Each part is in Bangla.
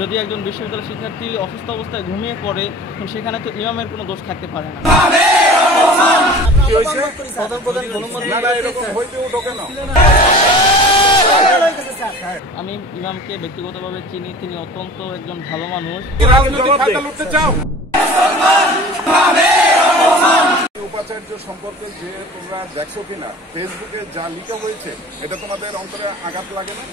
যদি একজন বিশ্ববিদ্যালয় শিক্ষার্থী অসুস্থ অবস্থায় ঘুমিয়ে পড়ে সেখানে তো ইমামের কোনো দোষ থাকতে পারে না। আমি ইমামকে ব্যক্তিগতভাবে চিনি, তিনি অত্যন্ত একজন ভালো মানুষ। উপাচার্য সম্পর্কে যে তোমরা দেখছো কিনা ফেসবুকে যা লিখা হয়েছে এটা তোমাদের অন্তরে আঘাত লাগে না?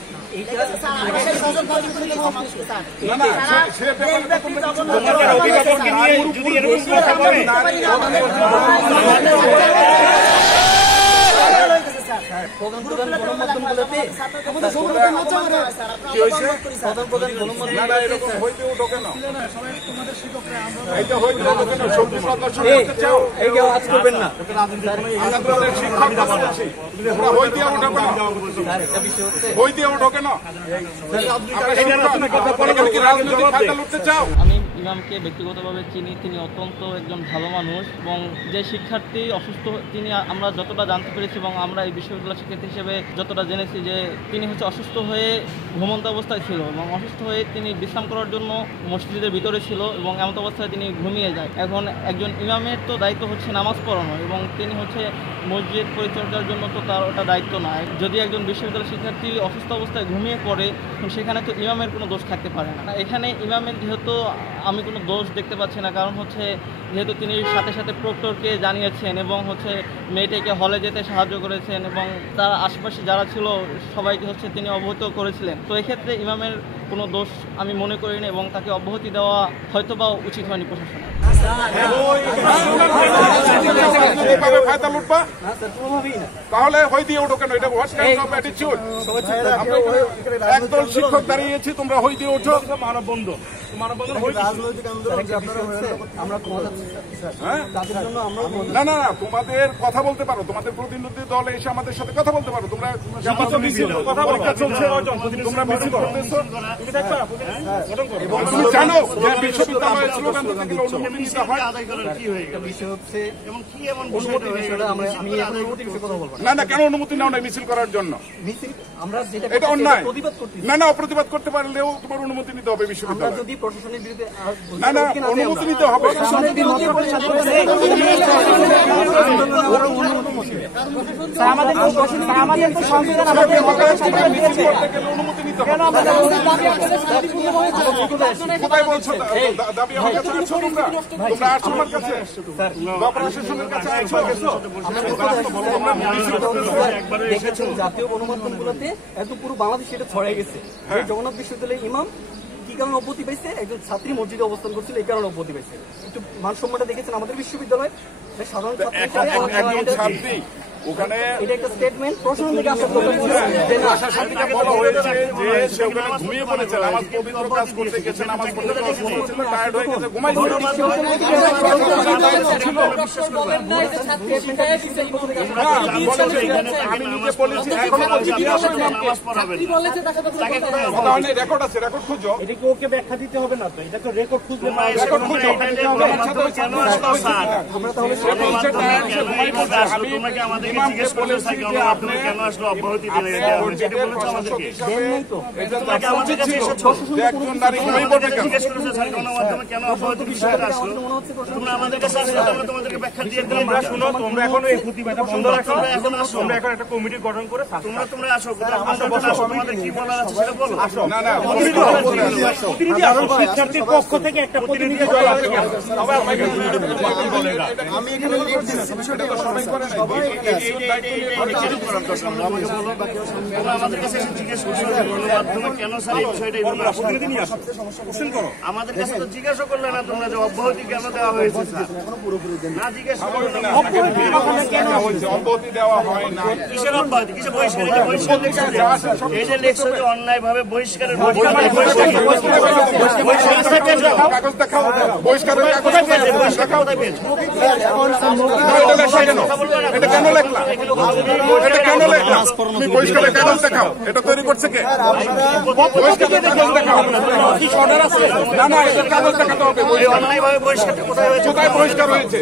আমি ইমামকে ব্যক্তিগতভাবে চিনি, তিনি অত্যন্ত একজন ভালো মানুষ এবং যে শিক্ষার্থী অসুস্থ তিনি আমরা যতটা জানতে পেরেছি এবং আমরা এই বিশ্ববিদ্যালয় শিক্ষার্থী হিসেবে যতটা জেনেছি যে তিনি অসুস্থ হয়ে ঘুমন্ত অবস্থায় ছিল এবং অসুস্থ হয়ে তিনি বিশ্রাম করার জন্য মসজিদের ভিতরে ছিল এবং এমন অবস্থায় তিনি ঘুমিয়ে যায়। এখন একজন ইমামের তো দায়িত্ব হচ্ছে নামাজ পড়ানো এবং তিনি মসজিদ পরিচর্যার জন্য তো তার ওটা দায়িত্ব নয়। যদি একজন বিশ্ববিদ্যালয় শিক্ষার্থী অসুস্থ অবস্থায় ঘুমিয়ে পড়ে সেখানে তো ইমামের কোনো দোষ থাকতে পারে না। এখানে ইমামের যেহেতু আমি কোনো দোষ দেখতে পাচ্ছি না, কারণ যেহেতু তিনি সাথে সাথে প্রক্টরকে জানিয়েছেন এবং মেয়েটাকে হলে যেতে সাহায্য করেছেন এবং তার আশেপাশে যারা ছিল সবাইকে তিনি অবহিত করেছিলেন। তো এক্ষেত্রে ইমামের কোনো দোষ আমি মনে করি না এবং তাকে অব্যাহতি দেওয়া হয়তো বা উচিত হয়নি প্রশাসনের। তাহলে হই দিয়ে ওঠো কেন? এটা হোয়াট কাইন্ড অফ অ্যাটিটিউড? একদল শিক্ষক দাঁড়িয়েছি, তোমরা হই দিয়ে ওঠো। মানববন্ধ না না না, তোমাদের কথা বলতে পারো, তোমাদের প্রতিনিধি দল এসে আমাদের সাথে কথা বলতে পারো। তোমরা পরীক্ষা চলছে, তোমরা মিছিল করতেছো। তুমি জানো যে বিশ্ববিদ্যালয়ের স্লোগান দিতে গেলে অনুমতি নিতে হয়। না না, কেন অনুমতি নাও না মিছিল করার জন্য? এটা অন্যায়। না না, প্রতিবাদ করতে পারলেও তোমার অনুমতি নিতে হবে বিশ্ববিদ্যালয়। না না, অনুমতি নিতে হবে। অনুমতি নিতে হবে। কোথায় বলছো দাবি আমার কাছে আসছো? তোমরা আসছো আমার কাছে, প্রশাসনের কাছে আসছো। জাতীয় গণমাধ্যমগুলোতে এত পুরো বাংলাদেশ এটা ছড়াই গেছে। জগন্নাথ বিশ্ববিদ্যালয়ের ইমাম কি কারণে অব্যাহতি পাইছে? একজন ছাত্রী মসজিদে অবস্থান করছিল, এই কারণে অব্যাহতি পাইছে। একটু মান সম্মানটা দেখেছেন আমাদের বিশ্ববিদ্যালয় সাধারণ ছাত্রী ওখানে এটা একটা স্টেটমেন্ট প্রশাসন থেকে আসার বলা হয়েছে যে সে ওখানে ঘুমিয়ে পড়েছে, নামাজ পবিত্র কাজ করতে গেছে, নামাজ পড়তে গেছিল, টায়ার্ড হয়ে গেছে, ঘুমাই আমি নিজে বলেছি, এখনো বলছি রেকর্ড আছে, রেকর্ড খুঁজো। এটাকে ওকে ব্যাখ্যা দিতে হবে না তো, এটা তো রেকর্ড খুঁজলে রেকর্ড খুঁজো। আমাদের কাছে তোমাদেরকে ব্যাখ্যা দিয়ে শুনো। তোমরা এখন এই প্রতিবাদটা বন্ধ রাখো, তোমরা এখন একটা কমিটি গঠন করে তোমরা আসো, তোমাদের কি বলার আছে সেটা বলো। না না, প্রতিনিধি আসো, শিক্ষার্থীর পক্ষ থেকে একটা প্রতিনিধি দল আছে। আমি এখানে লিড দিচ্ছি, বিষয়টা সবাই করে না। আমাদের কাছে জিজ্ঞেস করছো গণমাধ্যমে কেন স্যার এই বিষয়টা আমাদের কাছে তো জিজ্ঞাসা করলে না তোমরা যে অব্যাহতি কেন দেওয়া হয়েছে না জিজ্ঞেস অব্যাহতি দেওয়া হয় না। কিসের অব্যাহতি? কিসের বহিষ্কার? এই যে লেখছো যে অন্যায় ভাবে বহিষ্কারের কাগজ দেখাও, বহিষ্কারের কাগজ দেখাও। এটা কেন লেখলা? এটা কেন লেখলা? তুমি বহিষ্কারের কাগজ দেখাও। এটা তৈরি করছে কে? বহিষ্কারের কাগজ দেখাও। না না, এটা কাগজ দেখাতে হবে। অন্যায় ভাবে বহিষ্কার কোথায় হয়েছে? কোথায় বহিষ্কার হয়েছে?